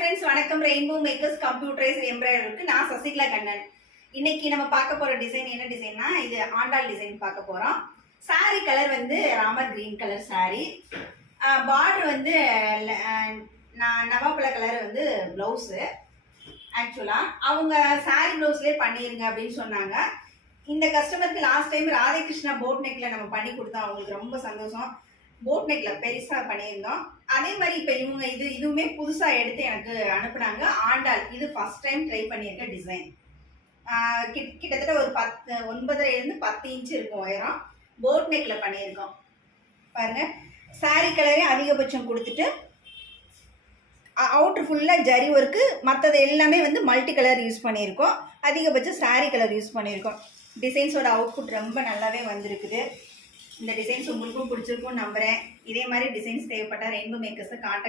Friends, வணக்கம். Rainbow makers computerise எம்ப்ராய்டருக்கு நான் சசிகலா கண்ணன். இன்னைக்கு நம்ம பார்க்க போற டிசைன் என்ன டிசைன்னா, இது ஆண்டாள் டிசைன் பார்க்க போறோம். சாரி கலர் வந்து Ramar green colour sorry. Border வந்து நவாப்பழ கலர் வந்து பிளவுஸு. ஆக்சுவலா அவங்க சாரி பிளவுஸ்லேயே பண்ணிருங்க அப்படின்னு சொன்னாங்க. இந்த கஸ்டமருக்கு லாஸ்ட் டைம் ராதாகிருஷ்ணா போட் நெக்ல நம்ம பண்ணி கொடுத்தோம். அவங்களுக்கு ரொம்ப சந்தோஷம். போட் நெக்ல பெருசா பண்ணியிருந்தோம். அதே மாதிரி இப்போ இவங்க இதுவுமே புதுசா எடுத்து எனக்கு அனுப்புனாங்க. ஆண்டாள் இது ஃபர்ஸ்ட் டைம் ட்ரை பண்ணியிருக்க டிசைன். கிட்டத்தட்ட ஒரு 9.5 to 10 இன்ச்சு இருக்கும் உயரம். போட் நெக்ல பண்ணியிருக்கோம். பாருங்க, சாரி கலரே அதிகபட்சம் கொடுத்துட்டு அவுட்ரு ஃபுல்லாக ஜரி ஒர்க்கு, மற்றது எல்லாமே வந்து மல்டி கலர் யூஸ் பண்ணியிருக்கோம். அதிகபட்சம் சாரி கலர் யூஸ் பண்ணியிருக்கோம். டிசைன்ஸோட அவுட்புட் ரொம்ப நல்லாவே வந்திருக்குது. இந்த டிசைன்ஸ் உங்களுக்கும் பிடிச்சிருக்கும்னு நம்புகிறேன். இதே மாதிரி டிசைன்ஸ் தேவைப்பட்டால் ரெயின்போ மேக்கர்ஸை கான்டாக்ட்